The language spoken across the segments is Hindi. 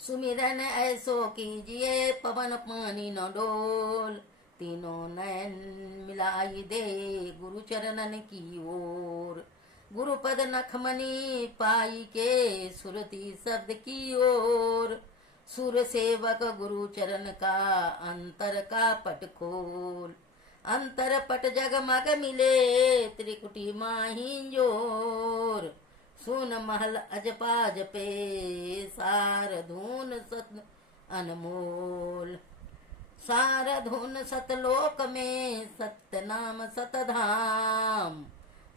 सुमिरन ऐसो कीजिए पवन पानी न डोल, तीनों नयन मिलाई दे गुरु चरणन की ओर। गुरुपद नखमणि पाई के सुरती शब्द की ओर, सुर सेवक गुरु चरण का अंतर का पट खोल। अंतर पट जगमग मिले त्रिकुटी माही जोर, सुन महल अजपा जपे सार धून सत अनमोल। सार धुन सतलोक में सत्य नाम सतधाम,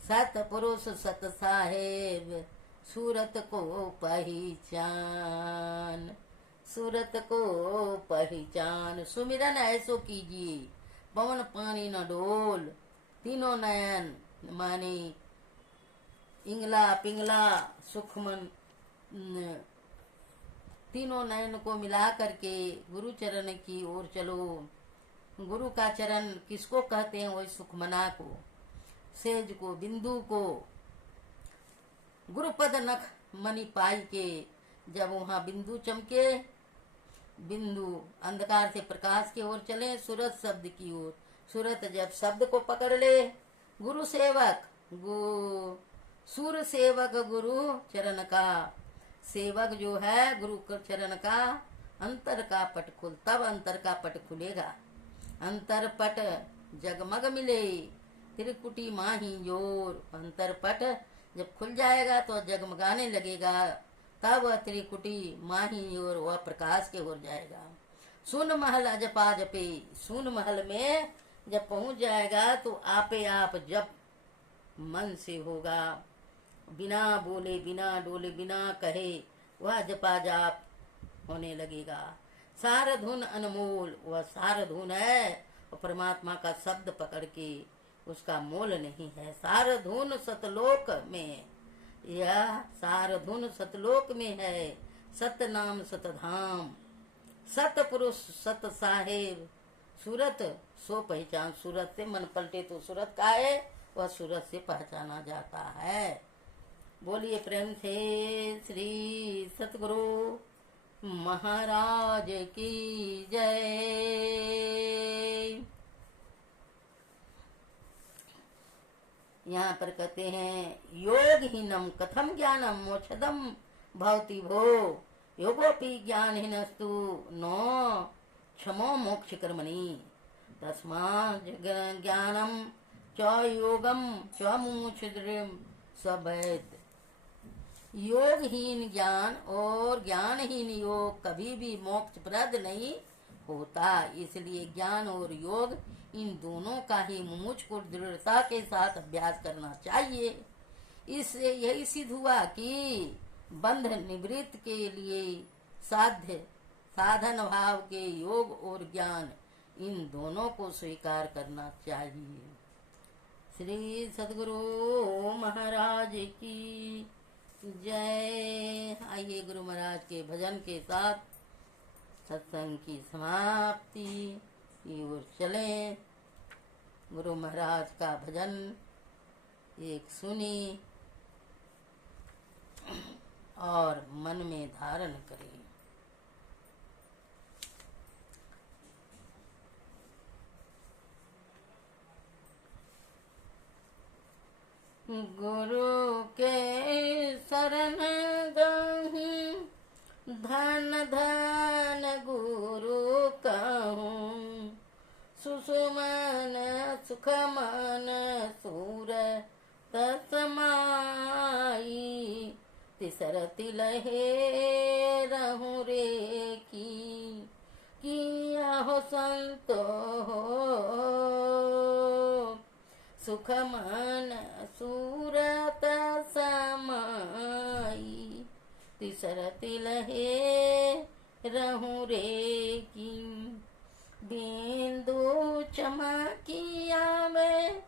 सत पुरुष सत साहेब सूरत को पहचान, सूरत को पहचान। सुमिरन ऐसो कीजिए पवन पानी न डोल, तीनों नयन माने इंगला पिंगला सुखमन, तीनों नयन को मिला करके गुरु चरण की ओर चलो। गुरु का चरण किसको कहते हैं? वही सुखमना को, सेज को, बिंदु को। गुरुपद नख मणि पाई के, जब वहां बिंदु चमके, बिंदु अंधकार से प्रकाश की ओर चले, सूरत शब्द की ओर। सूरत जब शब्द को पकड़ ले, गुरु सेवक सूर सेवक गुरु चरण का, सेवक जो है गुरु चरण का अंतर का पट खुल, तब अंतर का पट खुलेगा। अंतर पट जगमग मिले त्रिकुटी माही जोर। अंतर पट जब खुल जाएगा तो जगमगाने लगेगा, तब वह त्रिकुटी माही और वह प्रकाश के ओर जाएगा। सुन महल अजपा जपे, सुन महल में जब पहुंच जाएगा तो आपे आप जब मन से होगा, बिना बोले बिना डोले बिना कहे वह जपा जाप होने लगेगा। सार धुन अनमोल, वह सार धुन है और परमात्मा का शब्द पकड़ के उसका मोल नहीं है। सार धुन सतलोक में, यह सार धुन सतलोक में है। सत नाम सतधाम, सत पुरुष सत साहेब सूरत सो पहचान। सूरत से मन पलटे तो सूरत का है, वह सूरत से पहचाना जाता है। बोलिए प्रेम से श्री सतगुरु महाराज की जय। यहाँ पर कहते हैं योगहीनम कथम ज्ञानम मोक्षदम भवति भो, योगोपि ज्ञानहीनस्तु नो क्षमो मोक्ष कर्मणि, तस्मात् ज्ञानम च योगम च मोक्षद्रव्यम सवैत। योगहीन ज्ञान और ज्ञानहीन योग कभी भी मोक्षप्रद नहीं होता। इसलिए ज्ञान और योग इन दोनों का ही मुझ को दृढ़ता के साथ अभ्यास करना चाहिए। इससे यही सिद्ध हुआ कि बंध निवृत्त के लिए साधन भाव के योग और ज्ञान इन दोनों को स्वीकार करना चाहिए। श्री सद्गुरु महाराज की जय। आइए गुरु महाराज के भजन के साथ सत्संग की समाप्ति की ओर चलें। गुरु महाराज का भजन एक सुनी और मन में धारण करें। गुरु के शरण गहूँ, धन धन गुरु कहूँ, सुसुमन सुखमन सूर तसमाई, तिसर तिलहे रहूँ रे की, किया हो संतो सुखमन सूरत समाई, तिसर तिलहे रहूँ रे की, बिंदु चमकिया में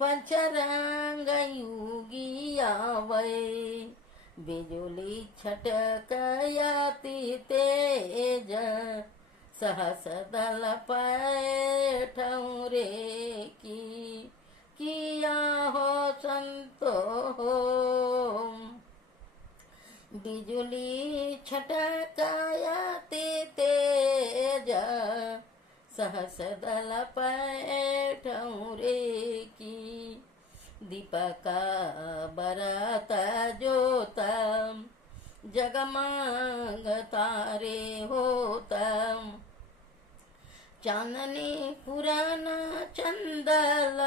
पंचरंग युगिया वे, बिजुली छटकयाति तेज, सहस दल पैठूँ रे की, किया हो संतो हो। बिजुली छटकाया ते तेज सहस दल पैठौं रे की दीपका बरता जोता जगमग तारे होता चांदनी पुराना चंदल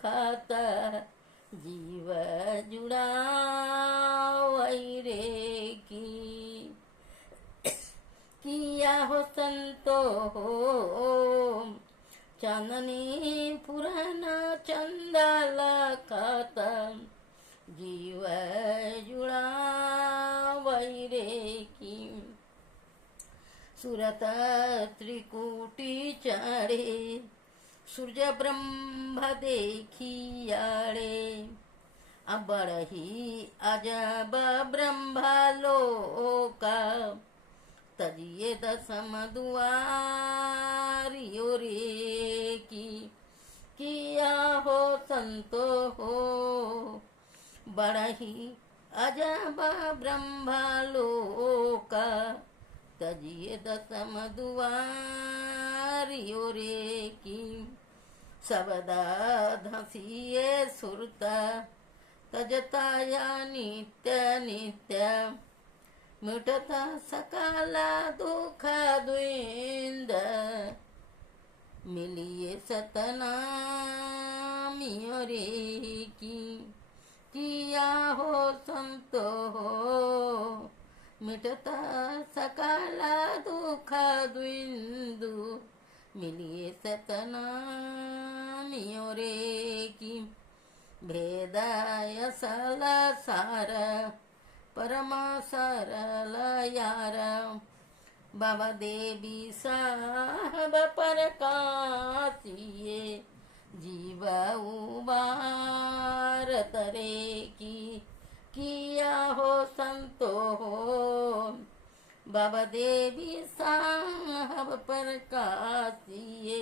खाता जीव जुड़ा रे की किया हो संतो हो चांदनी पुराना चंदल खाता जीव जुड़ा रे की सुरत त्रिकुटी चढ़े सूर्य ब्रह्म देखियाड़े बड़ही अजब ब्रह्मलोका तजिए दसम दुआरियो रे की किया हो संतो हो बड़ही अजब ब्रह्मलोका तजिए दसम दुआरियो रे की सबदा धसिए सुरता तजताया नित्य नित्य मिटता सकला दुख द्विंद मिलिए सतनामियो रे की किया हो संतो हो मिटता सकला दुख द्विंदु मिलिए सतनामियो रे की भेदाय सल सार परमा सरल यार बाबा देवी साहब पर कासिए जीव उबार तरे की किया हो संतो हो बाबा देवी साहब पर कासिए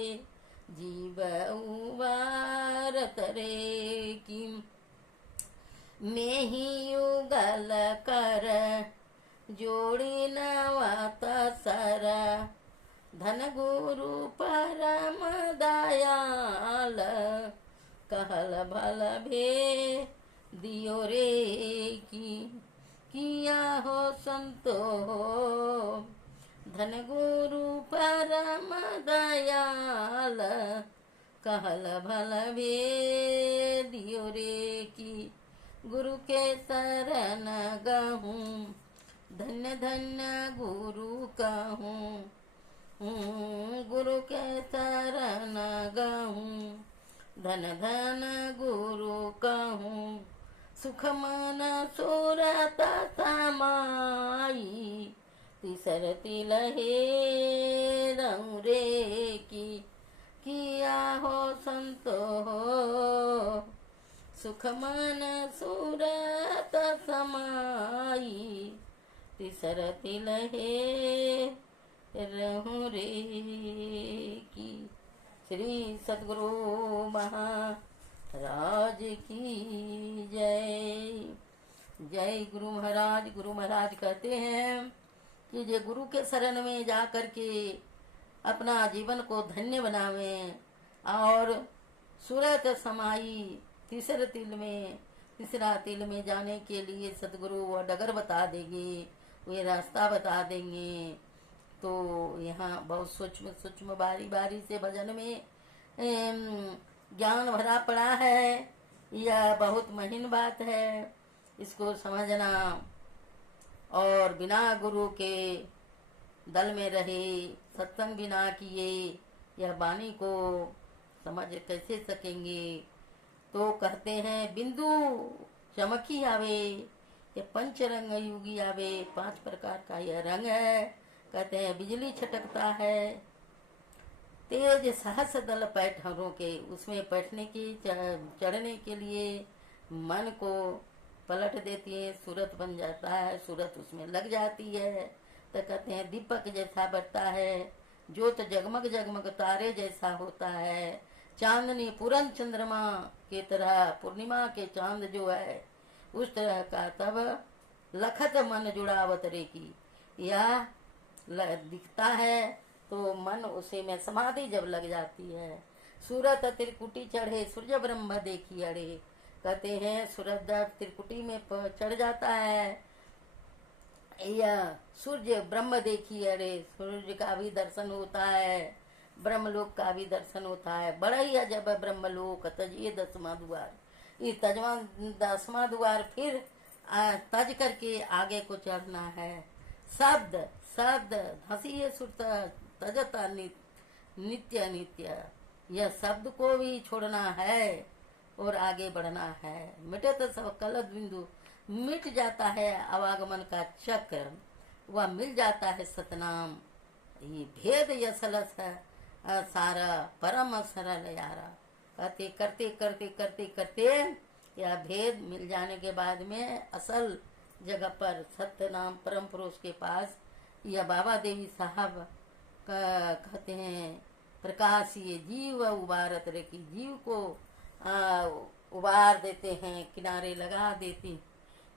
जीव उबार तरे की में ही युगल कर जोड़ी नवाता सर धन गुरु परम दयाल कहल भल भे दियो रे की किया हो संतो हो धन गुरु परम दयाल कहल भल भे दियो रे की गुरु के शरण गहूँ धन्य धन्य गुरु कहूँ गुरु के शरण गहूँ धन धन गुरु कहूँ सुख मन सूरत समाई तीसर तिलहे रहूं रे की किया हो संतो हो सुख मन सूरत समाई तीसर तिलहे रहूं रे की। श्री सद्गुरु महाराज की जय। जय गुरु महाराज। गुरु महाराज कहते हैं कि जे गुरु के शरण में जा कर के अपना जीवन को धन्य बनावें और सूरत समाई तीसरा तिल में जाने के लिए सतगुरु वो डगर बता देंगे, वे रास्ता बता देंगे। तो यहाँ बहुत सूक्ष्म बारी बारी से भजन में ज्ञान भरा पड़ा है। यह बहुत महीन बात है, इसको समझना और बिना गुरु के दल में रहे, सत्संग बिना किए यह वाणी को समझ कैसे सकेंगे। तो कहते हैं बिंदु चमकी आवे, ये पंच रंग युगी आवे, 5 प्रकार का यह रंग है। कहते हैं बिजली छटकता है, तेज सहस दल पैठरों के, उसमें बैठने की चढ़ने के लिए मन को पलट देती है, सूरत बन जाता है, सूरत उसमें लग जाती है। तो कहते हैं दीपक जैसा बढ़ता है, ज्योत जगमग जगमग तारे जैसा होता है, चांदनी पूरन चंद्रमा की तरह, पूर्णिमा के चांद जो है उस तरह का तब लखत मन जुड़ावत रे की। यह दिखता है तो मन उसे में समाधि जब लग जाती है। सूरत त्रिकुटी चढ़े सूर्य ब्रह्म देखी अड़े। कहते हैं सूरज जब त्रिकुटी में चढ़ जाता है, यह सूर्य ब्रह्म देखी अरे, सूर्य का भी दर्शन होता है, ब्रह्मलोक का भी दर्शन होता है। बड़ा ही अजब है ब्रह्मलोक, तजिए 10वां द्वार। ये 10वां द्वार फिर तज करके आगे को चढ़ना है। शब्द शब्द हंसी सुरत तजता नित्य नित्य, यह शब्द को भी छोड़ना है और आगे बढ़ना है। मिटे तो सब कलद बिंदु, मिट जाता है अवागमन का चक्र, वह मिल जाता है सतनाम। ये भेद यसलस है सारा परम सरल यारा। कहते करते करते करते करते यह भेद मिल जाने के बाद में असल जगह पर सत्य नाम परम पुरुष के पास, यह बाबा देवी साहब कहते हैं प्रकाश ये जीव उबारत रे की, जीव को उबार देते हैं, किनारे लगा देती।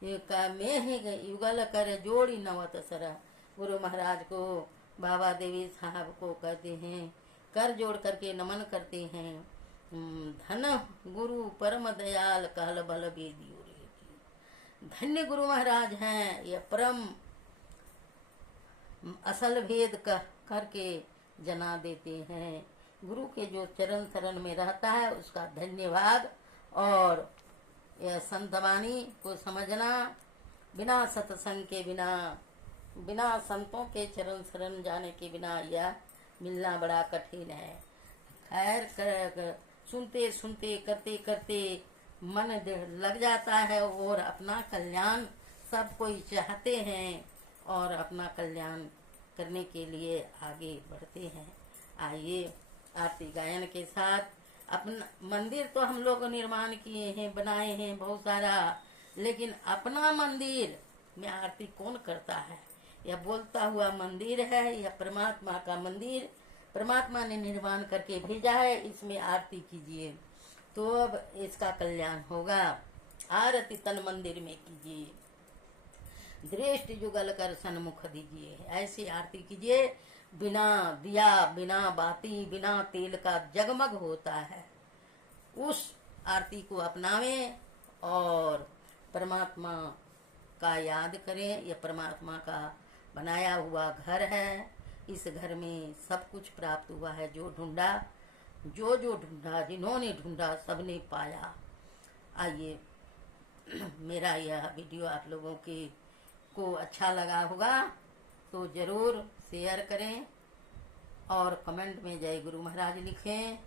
में ही युगल कर जोड़ी नवत सरा। गुरु महाराज को बाबा देवी साहब को कहते हैं, कर जोड़ करके नमन करते हैं। धन गुरु परम दयाल कहल बल बेदियो रे। धन्य गुरु महाराज हैं, यह परम असल भेद करके जना देते हैं। गुरु के जो चरण शरण में रहता है उसका धन्यवाद। और यह संतवाणी को समझना, बिना सत्संग के बिना, बिना संतों के चरण शरण जाने के बिना यह मिलना बड़ा कठिन है। खैर सुनते सुनते करते करते मन लग जाता है और अपना कल्याण सब कोई चाहते हैं और अपना कल्याण करने के लिए आगे बढ़ते हैं। आइए आरती गायन के साथ। अपना मंदिर तो हम लोग निर्माण किए हैं, बनाए हैं बहुत सारा, लेकिन अपना मंदिर में आरती कौन करता है? यह बोलता हुआ मंदिर है, यह परमात्मा का मंदिर परमात्मा ने निर्माण करके भेजा है, इसमें आरती कीजिए तो अब इसका कल्याण होगा। आरती तन मंदिर में कीजिए, दृष्टि जुगल कर सन्मुख दीजिए। ऐसी आरती कीजिए, बिना दिया बिना बाती बिना तेल का जगमग होता है। उस आरती को अपनावें और परमात्मा का याद करें। यह परमात्मा का बनाया हुआ घर है, इस घर में सब कुछ प्राप्त हुआ है। जो ढूंढा, जो ढूंढा, जिन्होंने ढूंढा सबने पाया। आइए, मेरा यह वीडियो आप लोगों को अच्छा लगा होगा तो ज़रूर शेयर करें और कमेंट में जय गुरु महाराज लिखें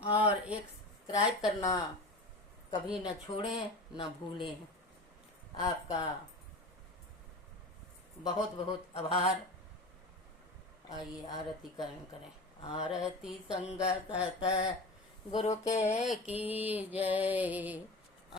और एक सब्सक्राइब करना कभी न छोड़ें न भूलें। आपका बहुत बहुत आभार। आइए आरती करें। आरती संगत गुरु के की जय।